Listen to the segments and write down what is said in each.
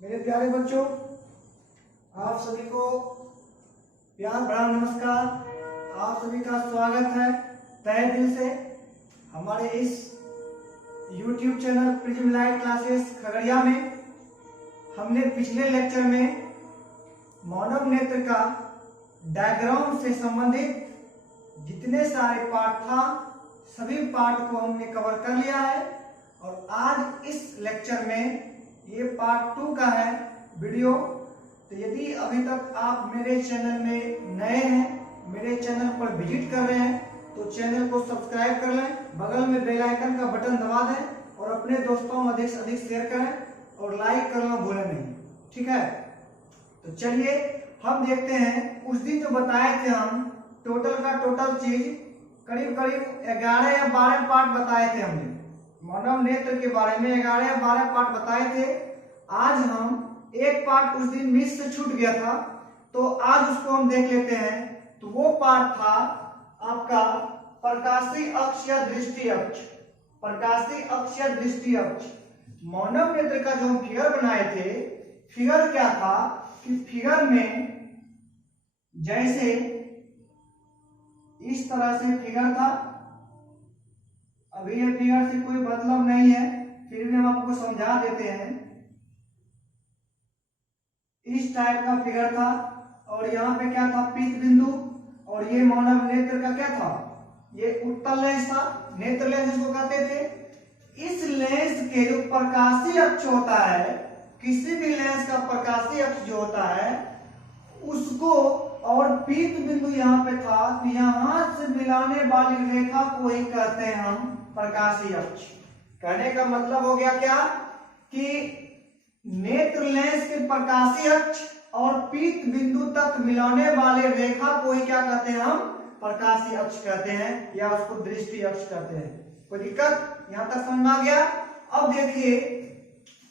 मेरे प्यारे बच्चों, आप सभी को प्यार भरा नमस्कार। आप सभी का स्वागत है तहे दिल से हमारे इस YouTube channel prism light classes Khagaria में। हमने पिछले लेक्चर में मानव नेत्र का डायग्राम से संबंधित जितने सारे पार्ट था सभी पार्ट को हमने कवर कर लिया है और आज इस लेक्चर में ये पार्ट 2 का है वीडियो। तो यदि अभी तक आप मेरे चैनल में नए हैं, मेरे चैनल पर विजिट कर रहे हैं, तो चैनल को सब्सक्राइब कर लें, बगल में बेल आइकन का बटन दबा दें और अपने दोस्तों में अधिक से अधिक शेयर करें और लाइक करना भूलें नहीं, ठीक है। तो चलिए हम देखते हैं। उस दिन जो बताए थे हम टोटल का टोटल चीज करीब करीब 11 या 12 पार्ट बताए थे हमने मानव नेत्र के बारे में। 11 या 12 पार्ट बताए थे। आज हम एक पार्ट उस दिन मिस से छूट गया था, तो आज उसको हम देख लेते हैं। तो वो पार्ट था आपका प्रकाशीय अक्ष या दृष्टि अक्ष। प्रकाशीय अक्ष या दृष्टि अक्ष मानव नेत्र का जो हम फिगर बनाए थे, फिगर क्या था कि फिगर में जैसे इस तरह से फिगर था। अभी ये फिगर से कोई मतलब नहीं है, फिर भी हम आपको समझा देते हैं। इस टाइप का फिगर था और यहाँ पे क्या था, पीत बिंदु। और ये मानव नेत्र का क्या था, ये उत्तल लेंस था, नेत्र लेंस जिसको कहते थे। इस लेंस के जो प्रकाशीय अक्ष होता है, किसी भी लेंस का प्रकाशीय अक्ष जो होता है उसको, और पीत बिंदु यहाँ पे था, तो यहाँ से मिलाने वाली रेखा को ही कहते हैं हम प्रकाशीय अक्ष। कहने का मतलब हो गया क्या कि नेत्र लेंस के प्रकाशीय अक्ष और पीत बिंदु तक मिलाने वाले रेखा को ही क्या कहते हैं, हम प्रकाशीय अक्ष कहते हैं या उसको दृष्टि अक्ष कहते हैं। कोई दिक्कत यहाँ तक समझ आ गया। अब देखिए,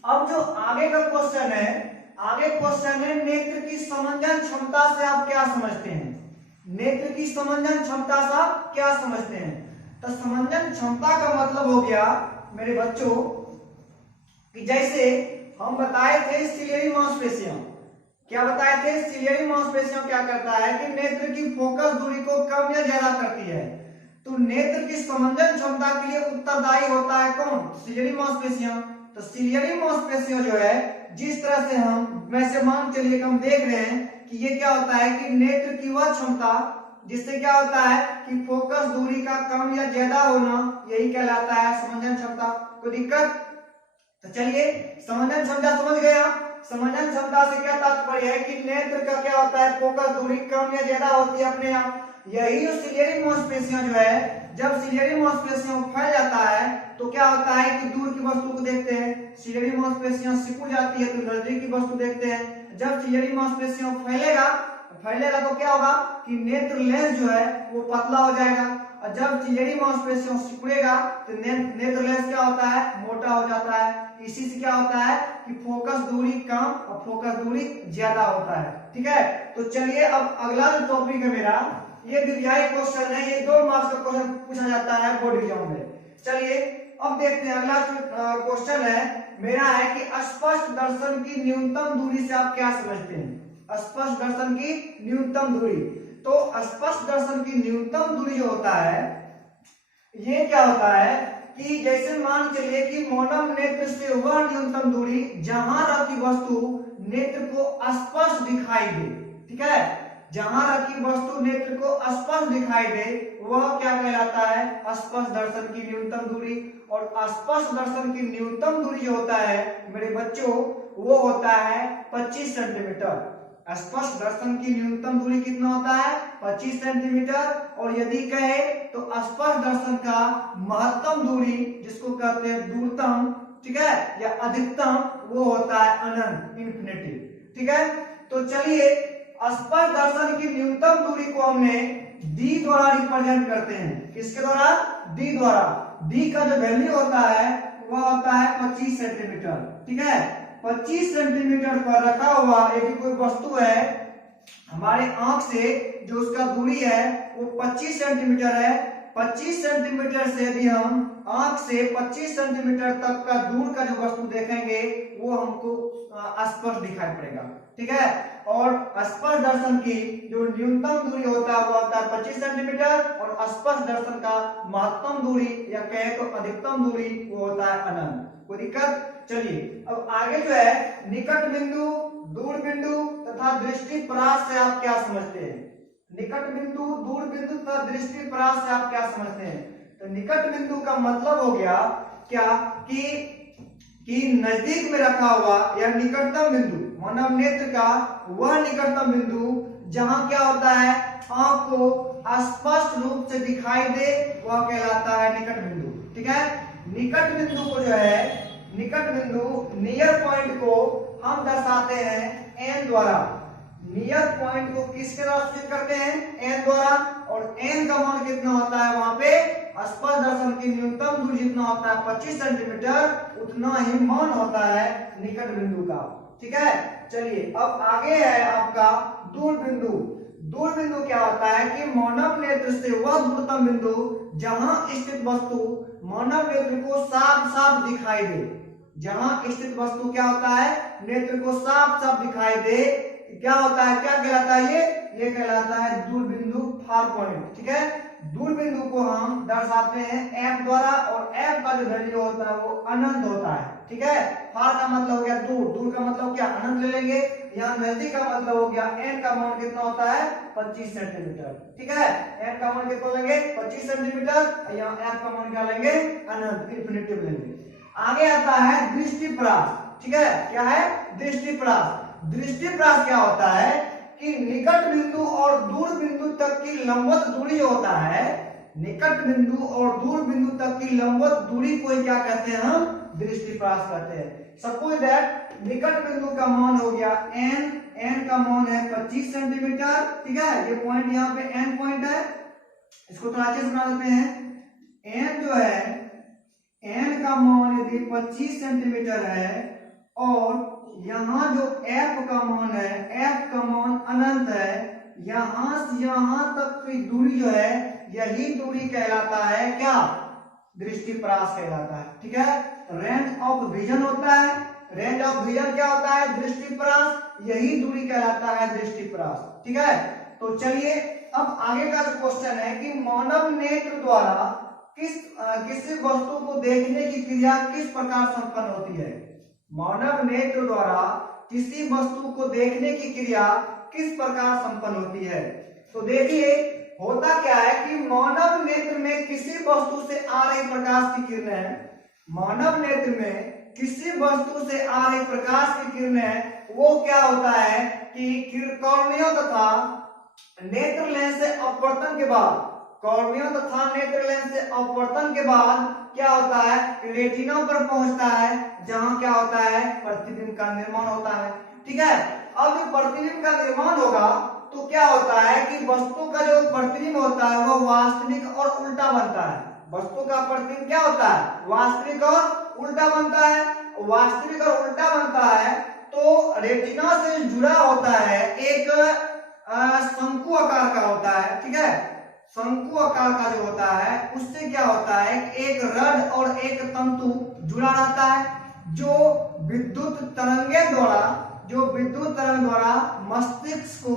अब जो आगे का क्वेश्चन है, आगे क्वेश्चन है नेत्र की समंजन क्षमता से आप क्या समझते हैं। नेत्र की समंजन क्षमता से आप क्या समझते हैं। तो समंजन क्षमता का मतलब हो गया मेरे बच्चों कि जैसे हम बताए थे सिलियरी मांसपेशियां, क्या बताए थे, सिलियरी मांसपेशियां क्या करता है कि नेत्र की फोकस दूरी को कम या ज्यादा करती है। तो नेत्र की समंजन क्षमता के लिए उत्तरदायी होता है कौन, सिलियरी मांसपेशियां। तो सिलियरी मांसपेशियां जो है, जिस तरह से हम वैसे मान चलिए कि हम देख रहे हैं कि ये क्या होता है कि नेत्र की वह क्षमता जिससे क्या होता है कि फोकस दूरी का कम या ज्यादा होना, यही कहलाता है समंजन क्षमता। कोई दिक्कत। तो चलिए समंजन क्षमता समझ गए आप। समंजन क्षमता से क्या तात्पर्य है कि नेत्र का क्या होता है, फोकस दूरी कम या ज्यादा होती है अपने आप। यही जो सिलियरी मांसपेशियां जो है, जब सिलियरी मांसपेशियां फैल जाता है तो क्या होता है कि दूर की वस्तु को देखते हैं। सिलियरी मांसपेशियां सिकुड़ जाती है तो नजदीक की वस्तु देखते हैं। जब सिलियरी मांसपेशियां फैलेगा तो क्या होगा कि नेत्र लेंस जो है वो पतला हो जाएगा, और जब सिलियरी मांसपेशियां सिकुड़ेगा तो नेत्र लेंस क्या होता है, मोटा हो जाता है। इसी से क्या होता है कि फोकस दूरी कम और फोकस दूरी ज्यादा होता है। ठीक है। तो चलिए अब अगला जो टॉपिक है मेरा, ये विधायी क्वेश्चन है, ये 2 मार्क्स का क्वेश्चन पूछा जाता है बोर्ड एग्जाम में। चलिए अब देखते हैं अगला क्वेश्चन है मेरा है कि स्पष्ट दर्शन की न्यूनतम दूरी से आप क्या समझते हैं। स्पष्ट दर्शन की न्यूनतम दूरी, तो स्पष्ट दर्शन की न्यूनतम दूरी जो होता है, ये क्या होता है कि जैसे मान चलिए कि मानव नेत्र से वह न्यूनतम दूरी जहां रखी वस्तु नेत्र को स्पष्ट दिखाई दे। ठीक है, जहां रखी वस्तु नेत्र को स्पष्ट दिखाई दे वह क्या कहलाता है, स्पष्ट दर्शन की न्यूनतम दूरी। और स्पष्ट दर्शन की न्यूनतम दूरी जो होता है मेरे बच्चों, वो होता है 25 सेंटीमीटर। स्पष्ट दर्शन की न्यूनतम दूरी कितना होता है, 25 सेंटीमीटर। और यदि कहे तो स्पष्ट दर्शन का महत्तम दूरी जिसको कहते हैं दूरतम, ठीक है, या अधिकतम, वो होता है अनंत, इन्फिनिटी। ठीक है। तो चलिए स्पष्ट दर्शन की न्यूनतम दूरी को हमने डी द्वारा रिप्रेजेंट करते हैं। किसके द्वारा, डी द्वारा। डी का जो वैल्यू होता है वह होता है 25 सेंटीमीटर। ठीक है, 25 सेंटीमीटर पर रखा हुआ यदि कोई वस्तु है, हमारे आंख से जो उसका दूरी है वो 25 सेंटीमीटर है। 25 सेंटीमीटर से यदि हम आंख से 25 सेंटीमीटर तक का दूर का जो वस्तु देखेंगे वो हमको स्पष्ट दिखाई पड़ेगा, ठीक है। और स्पष्ट दर्शन की जो न्यूनतम दूरी होता है वो होता है 25 सेंटीमीटर, और स्पष्ट दर्शन का महत्तम दूरी या कहे तो अधिकतम दूरी वो होता है अनंत। कोई दिक्कत? चलिए अब आगे जो है निकट बिंदु, दूर बिंदु तथा दृष्टि परास से आप क्या समझते हैं? निकट बिंदु, दूर बिंदु तथा दृष्टि परास से आप क्या समझते हैं? तो निकट बिंदु का मतलब हो गया क्या कि नजदीक में रखा हुआ या निकटतम बिंदु, मानव नेत्र का वह निकटतम बिंदु जहां क्या होता है आंख को स्पष्ट रूप से दिखाई दे, वह कहलाता है निकट बिंदु, ठीक है। निकट बिंदु को जो है, निकट बिंदु नियर पॉइंट को हम दर्शाते हैं एन द्वारा। नियर पॉइंट को किसके द्वारा सूचित करते हैं? एन द्वारा। और एन का मान कितना होता है? वहां पे स्पष्ट दर्शन की न्यूनतम दूरी जितना होता है 25 सेंटीमीटर, उतना ही मान होता है निकट बिंदु का, ठीक है। चलिए अब आगे है आपका दूर बिंदु। दूर बिंदु क्या होता है कि मानव नेत्र से वह दूरतम बिंदु जहां स्थित वस्तु मानव नेत्र को साफ साफ दिखाई दे। जहां स्थित वस्तु क्या होता है? नेत्र को साफ साफ दिखाई दे, क्या होता है, क्या कहलाता है? ये कहलाता है दूर बिंदु, फार पॉइंट, ठीक है। दूर बिंदु को हम दर्शाते हैं एफ द्वारा, और एफ का जो वैल्यू होता है वो अनंत होता है, ठीक है। फार का मतलब हो गया दूर, दूर का मतलब क्या? अनंत ले लेंगे। यहाँ नजदीक का मतलब हो गया एन का मान कितना होता है? 25 सेंटीमीटर, ठीक है। एन का मान कितना लेंगे? 25 सेंटीमीटर। यहाँ एफ का मान क्या लेंगे? अनंत, इन्फिनिटिव लेंगे। आगे आता है दृष्टिपरास, ठीक है। क्या है? दृष्टिपरास। दृष्टिपरास क्या होता है कि निकट बिंदु और दूर बिंदु तक की लंबवत दूरी जो होता है, निकट बिंदु और दूर बिंदु तक की लंबवत दूरी को क्या कहते हैं? हम दृष्टिपरास कहते हैं। सपोज दैट निकट बिंदु का मान हो गया एन, एन का मान है 25 सेंटीमीटर, ठीक है। ये पॉइंट यहाँ पे एन पॉइंट है, इसको थोड़ा अच्छे से बना देते हैं। एन जो है, एन का मान यदि 25 सेंटीमीटर है, और यहाँ जो f का मान है, f का मान अनंत है, यहां से यहां तक की दूरी जो है यही दूरी कहलाता है क्या? दृष्टिपरास कहलाता है, ठीक है। रेंज ऑफ विजन होता है, रेंज ऑफ विजन क्या होता है? दृष्टिपरास, यही दूरी कहलाता है दृष्टिपरास, ठीक है। तो चलिए अब आगे का जो क्वेश्चन है कि मानव नेत्र द्वारा किसी वस्तु को देखने की क्रिया किस प्रकार संपन्न होती है? मानव नेत्र द्वारा किसी वस्तु को देखने की क्रिया किस प्रकार संपन्न होती है? तो देखिए होता क्या है कि मानव नेत्र में किसी वस्तु से आ रही प्रकाश की किरणें, मानव नेत्र में किसी वस्तु से आ रही प्रकाश की किरणें, वो क्या होता है कि कॉर्निया तथा नेत्र लेंस से अपवर्तन के बाद, कॉर्निया तथा नेत्र लेंस से अपवर्तन के बाद क्या होता है? रेटिना पर पहुंचता है, जहां क्या होता है? प्रतिबिंब का निर्माण होता है, ठीक है। अब जब प्रतिबिंब का निर्माण होगा तो क्या होता है कि वस्तु का जो प्रतिबिंब होता है वो वास्तविक और उल्टा बनता है। वस्तु का प्रतिबिंब क्या होता है? वास्तविक और उल्टा बनता है। वास्तविक और उल्टा बनता है तो रेटिना से जुड़ा होता है एक शंकु आकार का होता है, ठीक है। शंकु आकार का जो होता है उससे क्या होता है? एक रड और एक तंतु जुड़ा रहता है, जो विद्युत तरंगे द्वारा, जो विद्युत तरंग द्वारा मस्तिष्क को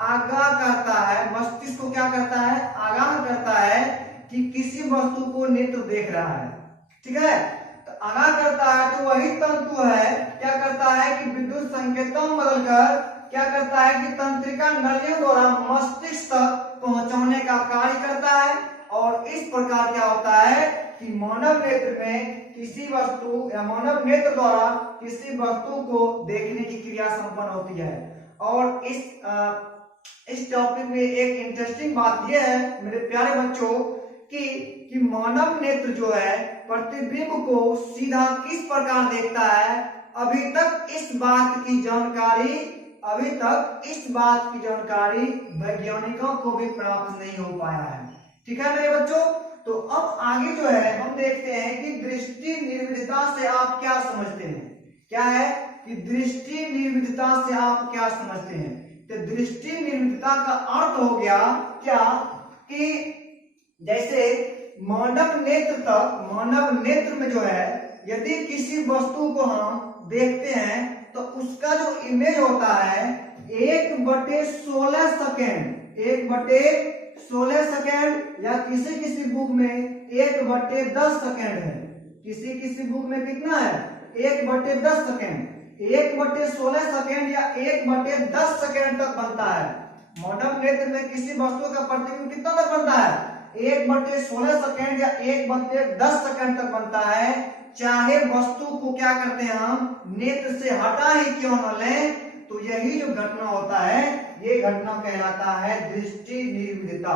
आगाह करता है, मस्तिष्क को क्या करता है? आगाह करता है कि किसी वस्तु को नेत्र देख रहा है, ठीक है। तो आगाह करता है तो वही तंतु है, क्या करता है कि विद्युत संकेतों में बदलकर क्या करता है कि तंत्रिका नलियों द्वारा मस्तिष्क तक पहुंचाने का कार्य करता है। और इस प्रकार क्या होता है कि मानव नेत्र में किसी वस्तु या मानव नेत्र द्वारा किसी वस्तु को देखने की क्रिया संपन्न होती है। और इस टॉपिक में एक इंटरेस्टिंग बात यह है मेरे प्यारे बच्चों कि मानव नेत्र जो है प्रतिबिंब को सीधा किस प्रकार देखता है, अभी तक इस बात की जानकारी वैज्ञानिकों को भी प्राप्त नहीं हो पाया है, ठीक है मेरे बच्चों। तो अब आगे जो है हम देखते हैं कि दृष्टि निर्विद्यता से आप क्या समझते हैं। क्या है कि दृष्टि निर्विद्यता से आप क्या समझते हैं? तो दृष्टि निर्विद्यता का अर्थ हो गया क्या कि जैसे मानव नेत्र तक, मानव नेत्र में जो है यदि किसी वस्तु को हम देखते हैं तो उसका जो इमेज होता है 1/16 सेकेंड, 1/16 सेकेंड, या किसी किसी बुक में 1/10 सेकेंड है। किसी किसी बुक में कितना है 1/10 सेकेंड, 1/16 सेकेंड या 1/10 सेकेंड तक बनता है। मानव नेत्र में किसी वस्तु का प्रतिबिंब कितना तक बनता है 1/16 सेकेंड या 1/10 सेकेंड तक बनता है। चाहे वस्तु को क्या करते हैं हम नेत्र से हटा ही क्यों न लें, तो यही जो घटना होता है ये घटना कहलाता है दृष्टि निर्विदिता।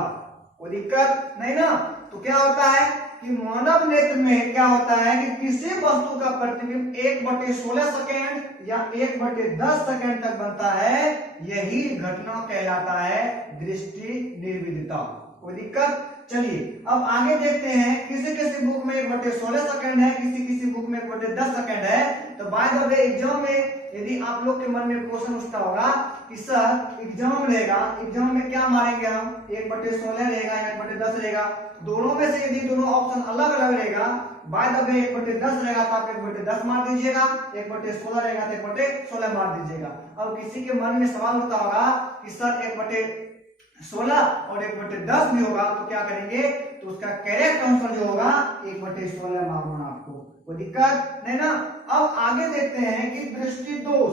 कोई दिक्कत नहीं ना। तो क्या होता है कि मानव नेत्र में क्या होता है कि किसी वस्तु का प्रतिबिंब 1/16 सेकेंड या 1/10 सेकेंड तक बनता है, यही घटना कहलाता है दृष्टि निर्विदिता। कोई दिक्कत। चलिए अब आगे देखते हैं। किसी किसी बुक में 1/16 सेकेंड है, किसी किसी बुक में 1/10 सेकेंड है। तो बाय द वे एग्जाम में यदि आप लोग के मन में क्वेश्चन उठता होगा कि सर एग्जाम रहेगा, एग्जाम में क्या मारेंगे हम 1/16 रहेगा या 1/10 रहेगा, दोनों में से यदि दोनों ऑप्शन अलग अलग रहेगा, बाय द वे 1/10 रहेगा तो आप 1/10 मार दीजिएगा, 1/16 रहेगा तो 1/16 मार दीजिएगा। अब किसी के मन में सवाल होता होगा कि सर 1/16 और 1/10 भी होगा तो क्या करेंगे, तो उसका करेक्ट आंसर जो होगा 1/16 मारना आपको। कोई दिक्कत नहीं ना। अब आगे देखते हैं कि दृष्टि दोष,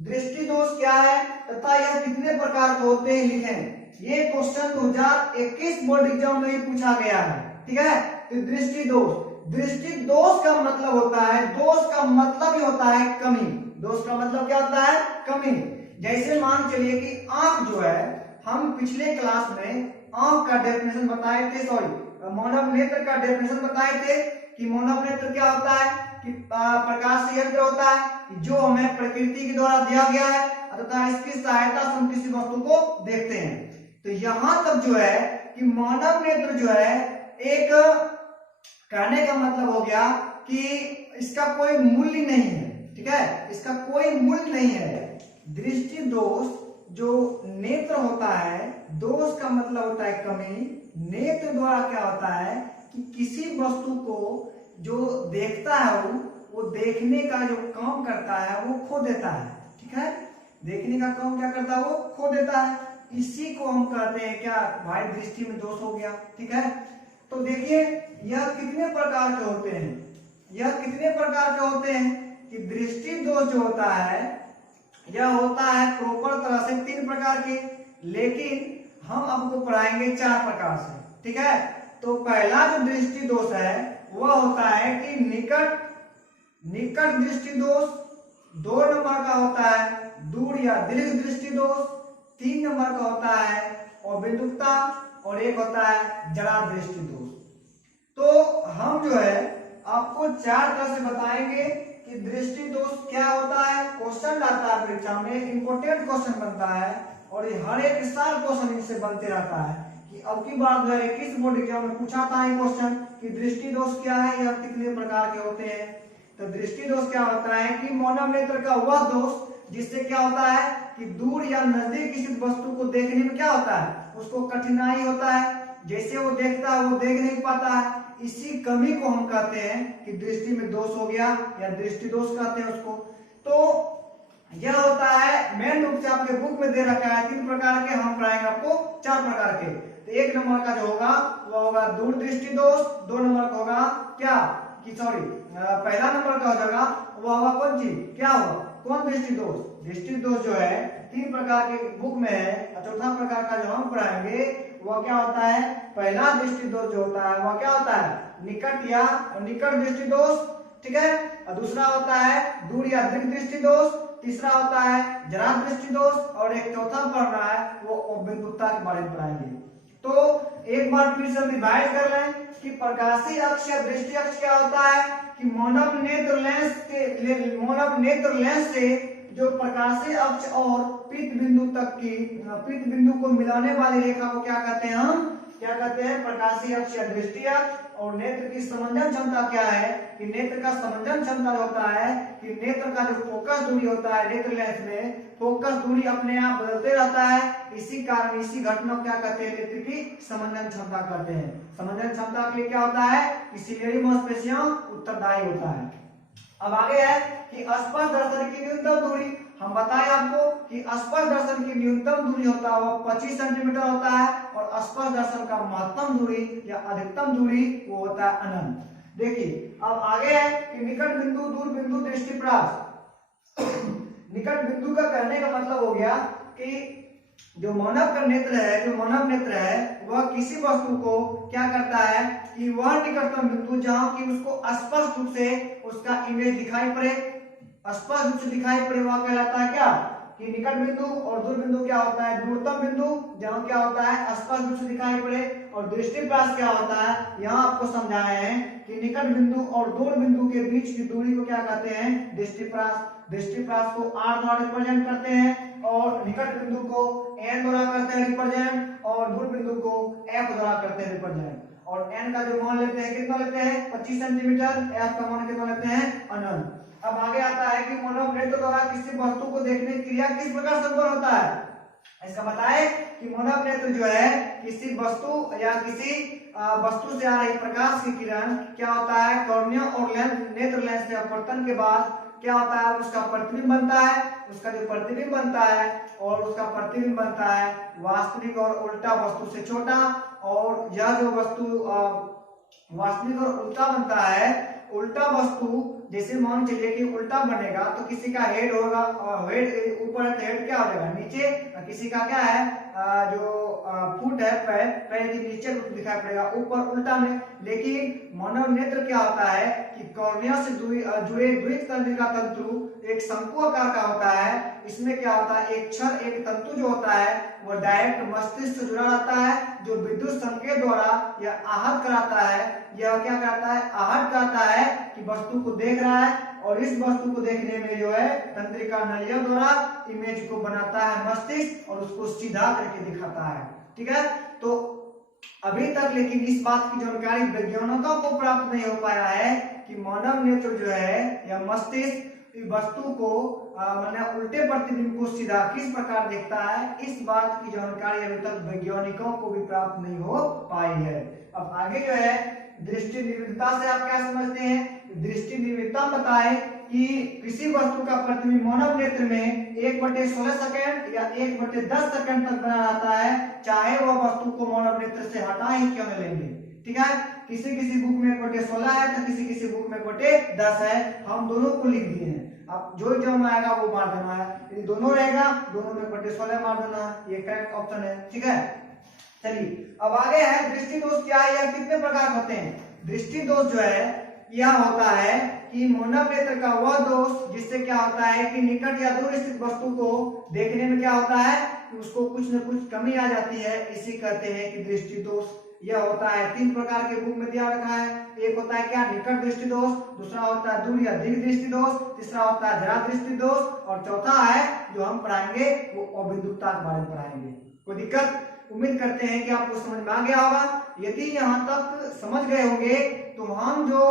दृष्टि दोष क्या है तथा यह कितने प्रकार के होते हैं लिखें। ये क्वेश्चन 2021 बोर्ड एग्जाम में ही पूछा गया है। ठीक है। तो दृष्टि दोष, दृष्टि दोष का मतलब होता है, दोष का मतलब ही होता है कमी। दोष का मतलब क्या होता है कमी। जैसे मान चलिए कि आंख जो है, हम पिछले क्लास में आंख का डेफिनेशन बताए थे, सॉरी मानव नेत्र का डेफिनेशन बताए थे कि मानव नेत्र क्या होता है कि प्रकाश यंत्र होता है जो हमें प्रकृति के द्वारा दिया गया है तथा इसकी सहायता से हम किसी वस्तु को देखते हैं। तो यहां तक जो है कि मानव नेत्र जो है एक, कहने का मतलब हो गया कि इसका कोई मूल्य नहीं है। ठीक है, इसका कोई मूल्य नहीं है। दृष्टि दोष जो नेत्र होता है, दोष का मतलब होता है कमी। नेत्र द्वारा क्या होता है कि किसी वस्तु को जो देखता है वो देखने का जो काम करता है वो खो देता है। ठीक है, देखने का काम क्या करता है वो खो देता है। इसी को हम कहते हैं क्या भाई दृष्टि में दोष हो गया। ठीक है, तो देखिए यह कितने प्रकार के होते हैं, यह कितने प्रकार के होते हैं कि दृष्टि दोष जो होता है यह होता है प्रॉपर तरह से 3 प्रकार के, लेकिन हम आपको पढ़ाएंगे 4 प्रकार से। ठीक है, तो पहला जो दृष्टि दोष है वह होता है कि निकट दृष्टि दोष, 2 नंबर का होता है दूर या दीर्घ दृष्टि दोष, 3 नंबर का होता है अबिंदुकता और एक होता है जड़ा दृष्टि दोष। तो हम जो है आपको 4 तरह से बताएंगे कि दृष्टि दोष क्या होता है। क्वेश्चन आता है परीक्षा में, इंपोर्टेंट क्वेश्चन बनता है और ये हर एक साल क्वेश्चन इनसे बनते रहता है कि अब की बार 2021 बोर्ड एग्जाम में पूछा था ये क्वेश्चन कि दृष्टि दोष क्या है या कितने प्रकार के होते हैं। तो दृष्टि दोष क्या होता है कि मानव नेत्र का वह दोष जिससे क्या होता है कि दूर या नजदीक किसी वस्तु को देखने में क्या होता है उसको कठिनाई होता है, जैसे वो देखता है वो देख नहीं पाता है। इसी कमी को हम कहते हैं कि दृष्टि में दोष हो गया या दृष्टि दोष कहते हैं उसको। तो यह होता है मेन रूप से आपके बुक में दे रखा है 3 प्रकार के, हम पढ़ाएंगे आपको 4 प्रकार के। तो 1 नंबर का जो होगा वो होगा दूर दृष्टि दोष, 2 नंबर का होगा क्या कि सॉरी पहला नंबर का हो जाएगा वो होगा कौन चीज क्या होगा कौन दृष्टि दोष। दृष्टि दोष जो है 3 प्रकार के बुक में है। चौथा प्रकार का जो हम पढ़ाएंगे वह क्या होता है, पहला दृष्टि दोष जो होता है वह क्या होता है निकट या निकट दृष्टि दोष। ठीक है, और दूसरा होता है दूर या दीर्घ दृष्टि दोष, तीसरा होता है जड़ा दृष्टि दोष और एक चौथा पढ़ रहा है वो अबिंदुकता के बारे में पढ़ाएंगे। तो एक बार फिर से रिवाइज कर लें कि प्रकाशीय अक्ष या दृष्टि अक्ष क्या होता है कि मानव नेत्र लेंस से जो प्रकाशीय अक्ष और पीत बिंदु तक की पीत बिंदु को मिलाने वाली रेखा को क्या कहते हैं हम क्या कहते हैं, प्रकाशीय अक्ष या दृष्टि अक्ष। और नेत्र की समंजन क्षमता क्या है कि नेत्र का समंजन क्षमता होता है कि नेत्र का जो फोकस दूरी होता है नेत्र लेंस में, फोकस दूरी अपने आप बदलते रहता है। इसी कारण इसी घटना को क्या कहते हैं, नेत्र की समंजन क्षमता कहते हैं। समंजन क्षमता के लिए क्या होता है कि सिलेरी मांसपेशियां उत्तरदायी होता है। अब आगे है कि स्पर्श दर्शन की न्यूनतम दूरी। हम बताएं आपको कि स्पर्श दर्शन की न्यूनतम दूरी होता है वो 25 सेंटीमीटर होता है और स्पर्श दर्शन का महत्तम दूरी या अधिकतम दूरी वो होता है अनंत। देखिए अब आगे है कि निकट बिंदु, दूर बिंदु, दृष्टिप्रास। निकट बिंदु का कहने का मतलब हो गया कि जो मानव का नेत्र है, जो मानव नेत्र है वह किसी वस्तु को क्या करता है कि वह निकटतम बिंदु जहां की उसको स्पष्ट रूप से उसका इमेज दिखाई पड़े, स्पष्ट रूप से दिखाई पड़े, वह कहलाता है क्या कि निकट बिंदु। और दूर बिंदु क्या होता है, दूरतम बिंदु जहां क्या होता है स्पष्ट रूप से दिखाई पड़े। और दृष्टिप्रास क्या होता है, यहाँ आपको समझाए हैं कि निकट बिंदु और दूर बिंदु के बीच की दूरी को क्या कहते हैं, दृष्टिप्रास। दृष्टिप्रास को R द्वारा रिप्रेजेंट करते हैं और निकट बिंदु को N द्वारा करते हैं रिप्रेजेंट और दूर बिंदु को F द्वारा करते हैं रिप्रेजेंट। और N का जो मान लेते हैं कितना लेते हैं 25 सेंटीमीटर, F का मान कितना लेते हैं अनंत। अब आगे आता है कि मानव नेत्र द्वारा किसी वस्तु को देखने की क्रिया किस प्रकार संपन्न होता है। इसका बताए कि मानव नेत्र जो है किसी वस्तु या किसी वस्तु से आ रही प्रकाश की किरण क्या होता है, कॉर्निया और नेत्र लेंस से अपवर्तन के बाद क्या होता है, उसका प्रतिबिंब बनता है। उसका जो प्रतिबिंब बनता है और उसका प्रतिबिंब बनता है वास्तविक और उल्टा वस्तु से छोटा। और यह जो वस्तु वास्तविक और उल्टा बनता है, उल्टा वस्तु जैसे मान चलिए कि उल्टा बनेगा तो किसी का हेड होगा, हेड ऊपर है तो हेड क्या हो जाएगा नीचे, किसी का क्या है जो फुट है पैर के नीचे दिखाई पड़ेगा, ऊपर उल्टा में। लेकिन मानव नेत्र क्या होता है कि कॉर्निया से जुड़े द्वित तंत्रिका तंतु एक शंकु आकार का होता है। इसमें क्या होता है, एक क्षर एक तंतु जो होता है वो डायरेक्ट मस्तिष्क से जुड़ा रहता है, जो विद्युत संकेत द्वारा यह आहत कराता है। यह क्या करता है, आहत करता है कि वस्तु को देख रहा है और इस वस्तु को देखने में जो है तंत्रिका नलियों द्वारा इमेज को बनाता है मस्तिष्क और उसको सीधा करके दिखाता है। ठीक है, तो अभी तक लेकिन इस बात की जानकारी वैज्ञानिकों को प्राप्त नहीं हो पाया है कि मानव नेत्र जो है या मस्तिष्क वस्तु को मतलब उल्टे प्रतिबिंब को सीधा किस प्रकार देखता है। इस बात की जानकारी अभी तक वैज्ञानिकों को भी प्राप्त नहीं हो पाई है। अब आगे जो है दृष्टि निर्विकता से आप क्या समझते हैं। दृष्टि निर्विकता बताए कि किसी वस्तु का प्रतिबिंब मानव नेत्र में 1/16 सेकंड या 1/10 सेकंड तक बना रहता है, चाहे वह वस्तु को मानव नेत्र से हटा ही क्यों न लेंगे। ठीक है, किसी किसी बुक में 1/16 है तो किसी किसी बुक में 1/10 है, हम दोनों को लिख दिए हैं। अब जो जम आएगा वो मार देना है, यदि दोनों रहेगा दोनों में 1/16 मार देना है, ये करेक्ट ऑप्शन है। ठीक है, चलिए अब आगे है दृष्टि दोष क्या है या कितने प्रकार होते हैं। दृष्टि दोष जो है यह होता है कि मानव नेत्र का वह दोष जिससे क्या होता है कि निकट या दूर स्थित वस्तु को देखने में क्या होता है कि उसको कुछ न कुछ कमी आ जाती है, इसी कहते हैं कि दृष्टि दोष। यह होता है 3 प्रकार के बुक में दिया रखा है। एक होता है क्या, निकट दृष्टि दोष, दूसरा होता है दूर या दीर्घ दृष्टि दोष, तीसरा होता है जरा दृष्टि दोष और चौथा है जो हम पढ़ाएंगे वो अबिंदुकता के बारे में पढ़ाएंगे। कोई दिक्कत? उम्मीद करते हैं कि आपको समझ में आ गया होगा। यदि यहाँ तक समझ गए होंगे तो हम जो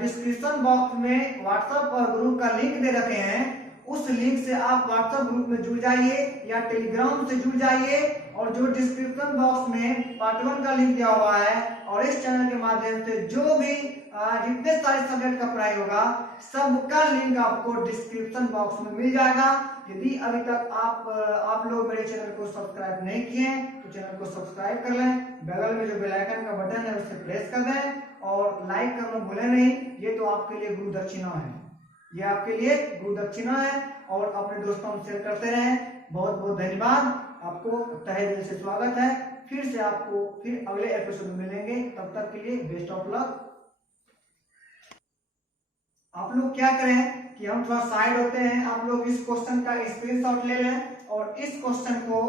डिस्क्रिप्शन बॉक्स में व्हाट्सएप और ग्रुप का लिंक दे रखे हैं उस लिंक से आप व्हाट्सएप ग्रुप में जुड़ जाइए या टेलीग्राम से जुड़ जाइए। और जो डिस्क्रिप्शन बॉक्स में पार्ट 1 का लिंक दिया हुआ है और इस चैनल के माध्यम से जो भी जितने सारे सब्जेक्ट का पढ़ाई होगा सबका लिंक आपको डिस्क्रिप्शन बॉक्स में मिल जाएगा। यदि अभी तक आप लोग मेरे चैनल को सब्सक्राइब नहीं किए तो चैनल को सब्सक्राइब कर लें, बगल में जो बेल आइकन का बटन है उसे प्रेस कर दें और लाइक करना भूलें नहीं। ये तो आपके लिए गुरु दक्षिणा है, ये आपके लिए गुरु दक्षिणा है और अपने दोस्तों में शेयर करते रहें। बहुत बहुत धन्यवाद, आपको तहे दिल से स्वागत है। फिर से आपको फिर अगले एपिसोड में मिलेंगे, तब तक के लिए बेस्ट ऑफ लक। आप लोग क्या करें कि हम थोड़ा साइड होते हैं, आप लोग इस क्वेश्चन का स्क्रीनशॉट ले लें और इस क्वेश्चन को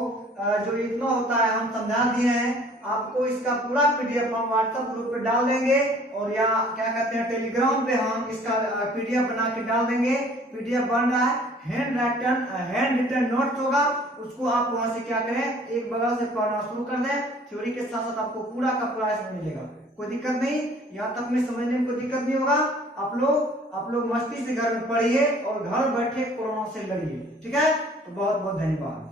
जो इतना होता है हम समझा दिए हैं आपको इसका पूरा पीडीएफ हम व्हाट्सएप ग्रुप पे डाल देंगे और यहाँ क्या कहते हैं टेलीग्राम पे हम इसका पीडीएफ बना के डाल देंगे। पीडीएफ बन रहा है, हैंड रिटन नोट्स होगा, उसको आप वहां से क्या करें एक बगल से पढ़ना शुरू कर दें। थ्योरी के साथ साथ आपको पूरा का पूरा इसमें मिलेगा, कोई दिक्कत नहीं, यहाँ तक में समझने में कोई दिक्कत नहीं होगा। आप लोग मस्ती से घर में पढ़िए और घर बैठे कोरोना से लड़िए। ठीक है, तो बहुत बहुत धन्यवाद।